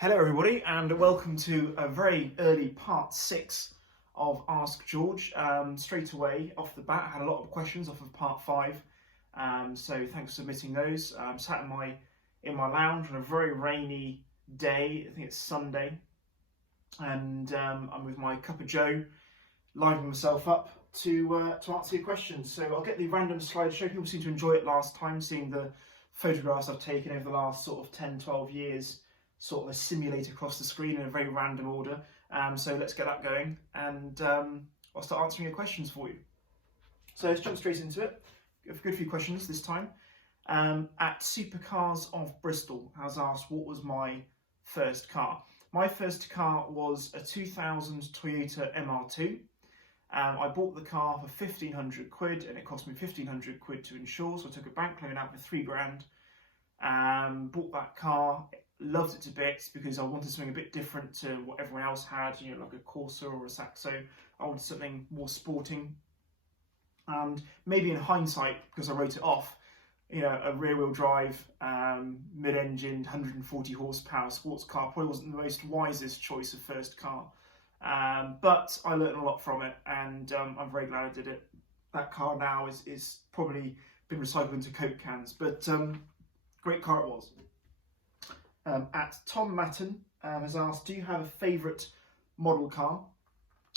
Hello everybody and welcome to a very early part 6 of Ask George. Straight away off the bat, I had a lot of questions off of part 5, so thanks for submitting those. I'm sat in my lounge on a very rainy day. I think it's Sunday, and I'm with my cup of joe, livening myself up to answer your questions. So I'll get the random slideshow. People seem to enjoy it last time, seeing the photographs I've taken over the last sort of 10-12 years sort of a simulate across the screen in a very random order. So let's get that going, and I'll start answering your questions for you. So let's jump straight into it. A good few questions this time. At Supercars of Bristol has asked, what was my first car? My first car was a 2000 Toyota MR2. I bought the car for 1,500 quid, and it cost me 1,500 quid to insure, so I took a bank loan out for 3 grand. Bought that car, loved it to bits because I wanted something a bit different to what everyone else had, you know, like a Corsa or a Saxo. I wanted something more sporting, and maybe in hindsight, because I wrote it off, you know, a rear-wheel drive, mid-engine, 140 horsepower sports car probably wasn't the most wisest choice of first car, but I learned a lot from it, and I'm very glad I did it. That car now is probably been recycled into Coke cans, but great car it was. At Tom Matten has asked, do you have a favourite model car?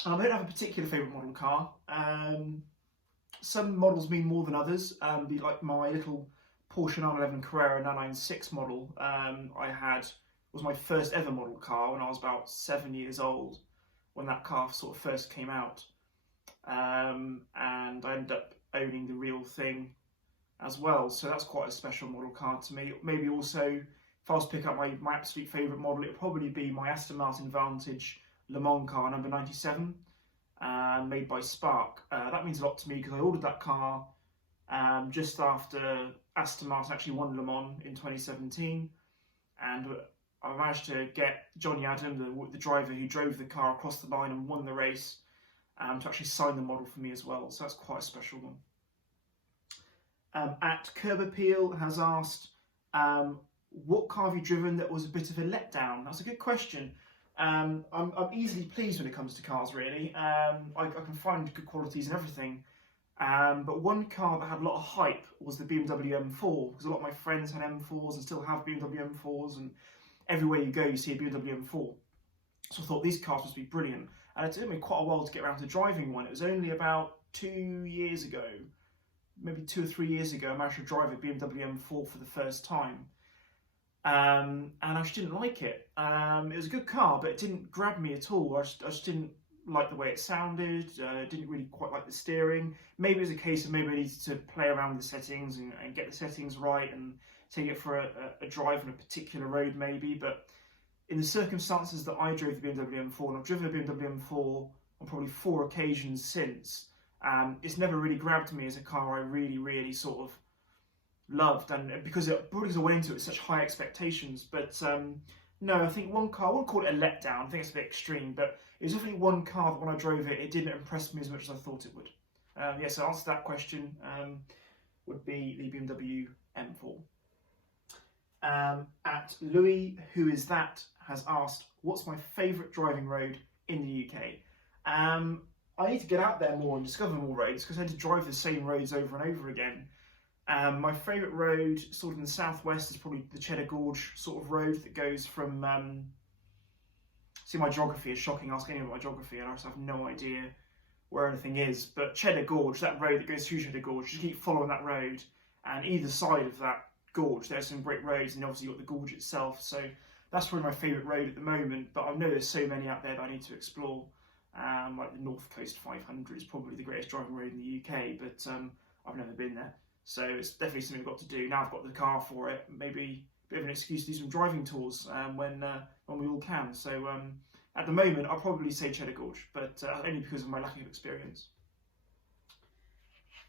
I don't have a particular favourite model car. Some models mean more than others. Like my little Porsche 911 Carrera 996 model was my first ever model car when I was about 7 years old, when that car sort of first came out. And I ended up owning the real thing as well, so that's quite a special model car to me. Maybe also, if I was to pick up my absolute favourite model, it would probably be my Aston Martin Vantage Le Mans car, number 97, made by Spark. That means a lot to me because I ordered that car just after Aston Martin actually won Le Mans in 2017, and I managed to get Johnny Adam, the driver who drove the car, across the line and won the race, to actually sign the model for me as well, so that's quite a special one. At Curb Appeal has asked, what car have you driven that was a bit of a letdown? That's a good question. I'm easily pleased when it comes to cars, really. I can find good qualities in everything. But one car that had a lot of hype was the BMW M4, because a lot of my friends had M4s and still have BMW M4s, and everywhere you go you see a BMW M4. So I thought these cars must be brilliant. And it took me quite a while to get around to driving one. It was only about 2 years ago, maybe 2 or 3 years ago, I managed to drive a BMW M4 for the first time. And I just didn't like it. It was a good car, but it didn't grab me at all. I just didn't like the way it sounded. Didn't really quite like the steering. Maybe it was a case of maybe I needed to play around with the settings and get the settings right and take it for a drive on a particular road maybe. But in the circumstances that I drove the BMW M4, and I've driven a BMW M4 on probably 4 occasions since, it's never really grabbed me as a car I really sort of loved, and because I went into it with such high expectations. But no, I think one car, I wouldn't call it a letdown, I think it's a bit extreme, but it was definitely one car that when I drove it, it didn't impress me as much as I thought it would. Yeah, so answer to that question would be the BMW M4. At Louis, who is that, has asked, what's my favourite driving road in the UK? I need to get out there more and discover more roads, because I tend to drive the same roads over and over again. My favourite road, sort of in the southwest, is probably the Cheddar Gorge sort of road that goes from. See, my geography is shocking. Ask anyone about my geography, and I just have no idea where anything is. But Cheddar Gorge, that road that goes through Cheddar Gorge, just keep following that road, and either side of that gorge, there's some great roads, and obviously you've got the gorge itself. So that's probably my favourite road at the moment. But I know there's so many out there that I need to explore. Like the North Coast 500 is probably the greatest driving road in the UK, but I've never been there. So it's definitely something I've got to do. Now I've got the car for it, maybe a bit of an excuse to do some driving tours when we all can. So at the moment, I'll probably say Cheddar Gorge, but only because of my lack of experience.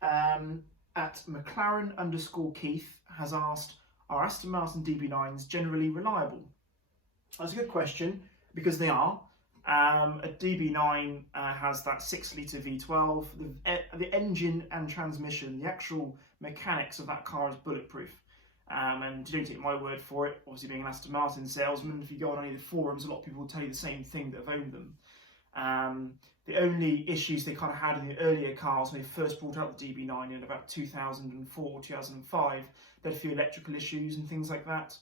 At McLaren_Keith has asked, are Aston Martin DB9s generally reliable? That's a good question, because they are. A DB9 has that 6-litre V12. The engine and transmission, the actual mechanics of that car is bulletproof. And don't take my word for it, obviously being an Aston Martin salesman, if you go on any of the forums, a lot of people will tell you the same thing that have owned them. The only issues they kind of had in the earlier cars when they first brought out the DB9 in about 2004, 2005, they had a few electrical issues and things like that.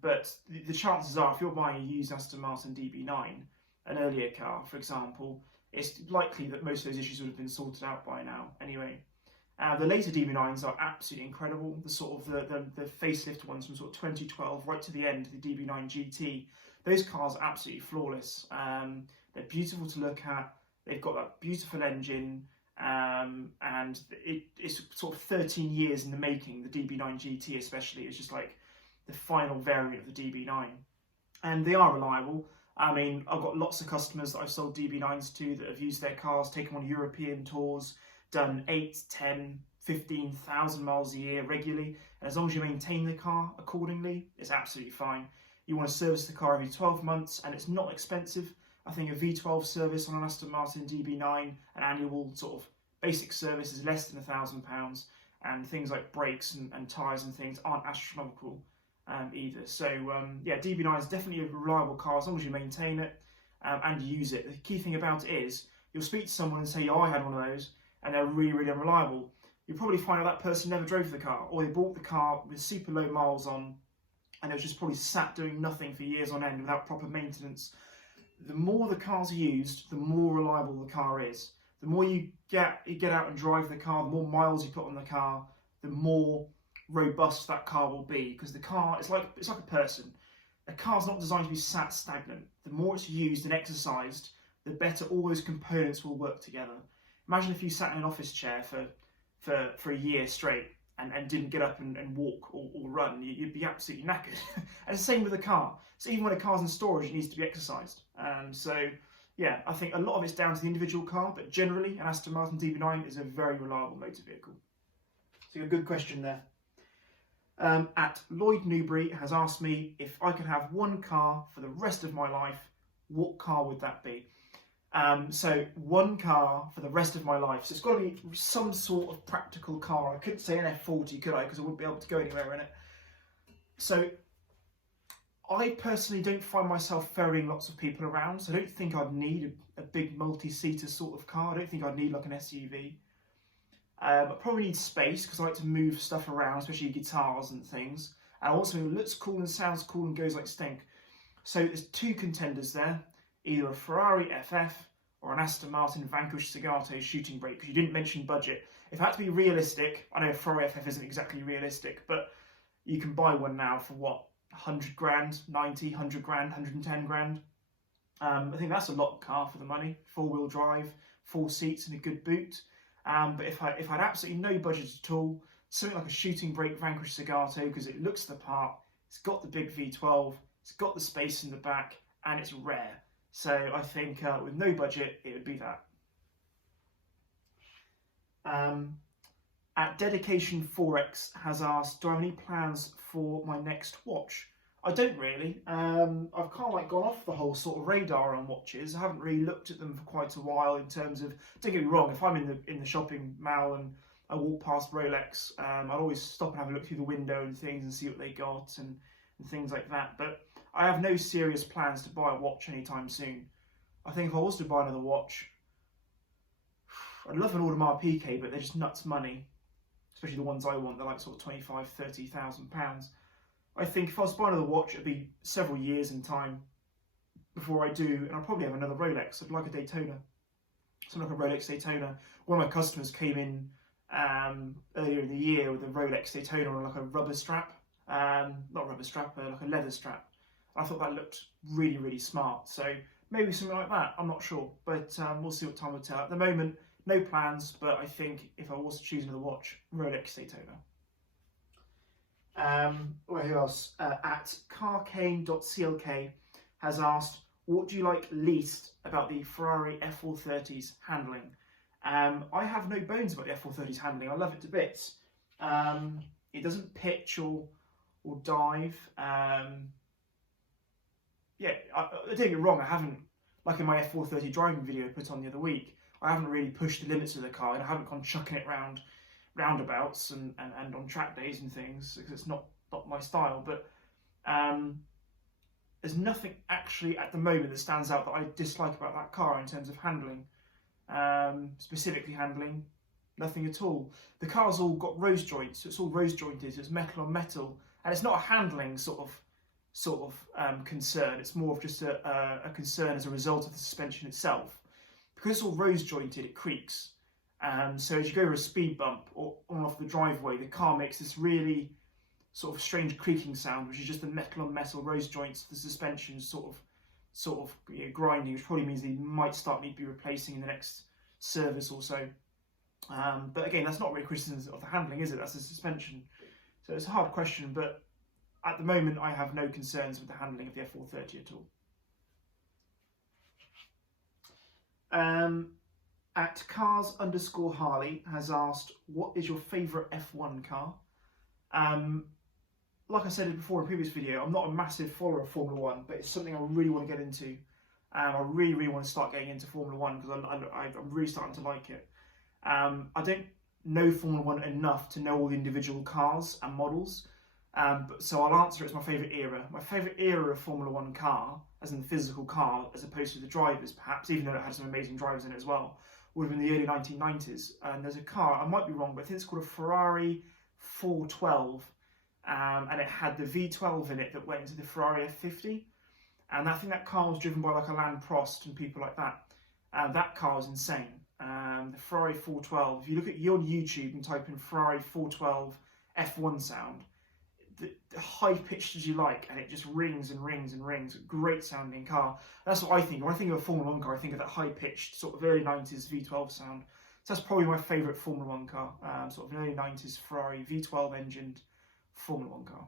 But the chances are, if you're buying a used Aston Martin DB9, an earlier car, for example, it's likely that most of those issues would have been sorted out by now anyway. The later DB9s are absolutely incredible. The sort of the facelift ones from sort of 2012 right to the end, the DB9 GT, those cars are absolutely flawless. They're beautiful to look at. They've got that beautiful engine, and it's sort of 13 years in the making. The DB9 GT especially is just like the final variant of the DB9, and they are reliable. I mean, I've got lots of customers that I've sold DB9s to that have used their cars, taken on European tours, done 8, 10, 15,000 miles a year regularly, and as long as you maintain the car accordingly, it's absolutely fine. You want to service the car every 12 months, and it's not expensive. I think a V12 service on an Aston Martin DB9, an annual sort of basic service, is less than £1,000, and things like brakes and tyres and things aren't astronomical either. So yeah, DB9 is definitely a reliable car as long as you maintain it and use it. The key thing about it is you'll speak to someone and say, oh, I had one of those, and they're really, really unreliable. You'll probably find out that person never drove the car, or they bought the car with super low miles on, and it was just probably sat doing nothing for years on end without proper maintenance. The more the cars are used, the more reliable the car is. The more you get out and drive the car, the more miles you put on the car, the more robust that car will be. Because the car, it's like a person. A car's not designed to be sat stagnant. The more it's used and exercised, the better all those components will work together. Imagine if you sat in an office chair for a year straight and didn't get up and walk or run. You'd be absolutely knackered. And the same with a car. So even when a car's in storage, it needs to be exercised. So yeah, I think a lot of it's down to the individual car, but generally an Aston Martin DB9 is a very reliable motor vehicle. So a good question there. At Lloyd Newbury has asked me if I could have one car for the rest of my life, what car would that be? So one car for the rest of my life. So it's got to be some sort of practical car. I couldn't say an F40, could I? Because I wouldn't be able to go anywhere in it. So I personally don't find myself ferrying lots of people around. So I don't think I'd need a big multi-seater sort of car. I don't think I'd need like an SUV. I probably need space because I like to move stuff around, especially guitars and things. And also it looks cool and sounds cool and goes like stink. So there's two contenders there. Either a Ferrari FF or an Aston Martin Vanquish Zagato shooting brake, because you didn't mention budget. If I had to be realistic, I know a Ferrari FF isn't exactly realistic, but you can buy one now for what, 100 grand, 90, 100 grand, 110 grand. I think that's a lot of car for the money. 4-wheel drive, 4 seats and a good boot. But if I had absolutely no budget at all, something like a shooting brake Vanquish Zagato, because it looks the part, it's got the big V12, it's got the space in the back, and it's rare. So I think with no budget, it would be that. At Dedication 4X has asked, do I have any plans for my next watch? I don't really. I've kind of like gone off the whole sort of radar on watches. I haven't really looked at them for quite a while in terms of, don't get me wrong, if I'm in the shopping mall and I walk past Rolex, I'll always stop and have a look through the window and things and see what they got and things like that. But I have no serious plans to buy a watch anytime soon. I think if I was to buy another watch, I'd love an Audemars Piguet, but they're just nuts money. Especially the ones I want, they're like sort of £25,000, £30,000. I think if I was to buy another watch, it'd be several years in time before I do, and I'll probably have another Rolex. I'd like a Daytona. Something like a Rolex Daytona. One of my customers came in earlier in the year with a Rolex Daytona on like a rubber strap. Not rubber strap, but like a leather strap. I thought that looked really, really smart. So maybe something like that, I'm not sure. But we'll see what time will tell. At the moment, no plans, but I think if I was to choose another watch, Rolex Daytona. Who else? At carcane.clk has asked, what do you like least about the Ferrari F430's handling? I have no bones about the F430's handling. I love it to bits. It doesn't pitch or dive. Yeah, don't get me wrong, I haven't, like in my F430 driving video I put on the other week, I haven't really pushed the limits of the car and I haven't gone chucking it around roundabouts and on track days and things, because it's not my style. But there's nothing actually at the moment that stands out that I dislike about that car in terms of handling, specifically handling. Nothing at all. The car's all got rose joints, so it's all rose jointed. It's metal on metal, and it's not a handling sort of concern. It's more of just a concern as a result of the suspension itself. Because it's all rose jointed, it creaks. So as you go over a speed bump or on off the driveway, the car makes this really sort of strange creaking sound, which is just the metal on metal rose joints, the suspension sort of grinding, which probably means they might need to be replacing in the next service or so. But again, that's not really criticism of the handling, is it? That's the suspension. So it's a hard question, but at the moment I have no concerns with the handling of the F430 at all. At Cars_Harley has asked, what is your favourite F1 car? Like I said before in a previous video, I'm not a massive follower of Formula 1, but it's something I really want to get into. I really want to start getting into Formula 1 because I'm really starting to like it. I don't know Formula 1 enough to know all the individual cars and models, so I'll answer it as my favourite era. My favourite era of Formula 1 car, as in the physical car, as opposed to the drivers perhaps, even though it had some amazing drivers in it as well, would have been the early 1990s. And there's a car, I might be wrong, but I think it's called a Ferrari 412, and it had the V12 in it that went into the Ferrari F50, and I think that car was driven by like a Land Prost and people like that. That car was insane. The Ferrari 412, if you look at on YouTube and type in Ferrari 412 F1 sound, the high pitched as you like, and it just rings and rings and rings. Great sounding car. That's what I think. When I think of a Formula 1 car, I think of that high pitched sort of early 90s V12 sound. So that's probably my favourite Formula 1 car, sort of an early 90s Ferrari V12 engined Formula 1 car.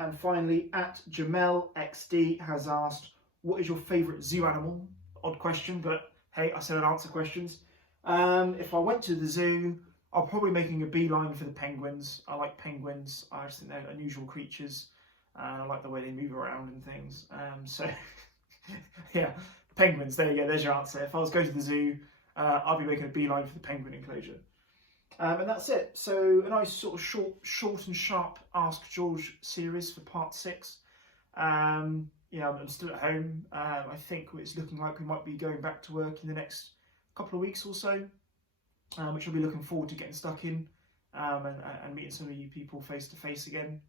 And finally, at Jamel XD has asked, what is your favourite zoo animal? Odd question, but hey, I said I'd answer questions. If I went to the zoo, I'll probably be making a beeline for the penguins. I like penguins. I just think they're unusual creatures, and I like the way they move around and things. So yeah, penguins. There you go. There's your answer. If I was going to the zoo, I'll be making a beeline for the penguin enclosure. And that's it. So a nice sort of short and sharp Ask George series for part 6. Yeah, I'm still at home. I think it's looking like we might be going back to work in the next couple of weeks or so, which I'll be looking forward to getting stuck in and meeting some of you people face to face again.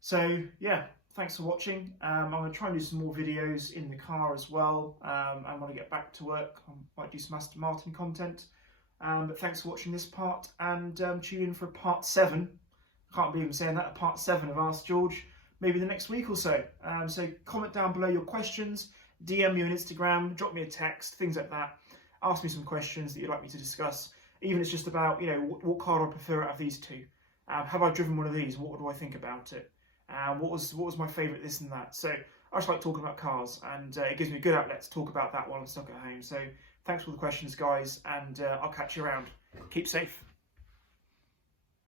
So yeah, thanks for watching. I'm going to try and do some more videos in the car as well. And when I get back to work, I might do some Aston Martin content. But thanks for watching this part, and tune in for part 7. I can't believe I'm saying that, part 7 of Ask George. Maybe the next week or so. So comment down below your questions, DM me on Instagram, drop me a text, things like that. Ask me some questions that you'd like me to discuss. Even if it's just about, what car do I prefer out of these two? Have I driven one of these? What do I think about it? What was my favourite this and that? So I just like talking about cars, and it gives me a good outlet to talk about that while I'm stuck at home. So thanks for all the questions, guys, and I'll catch you around. Keep safe.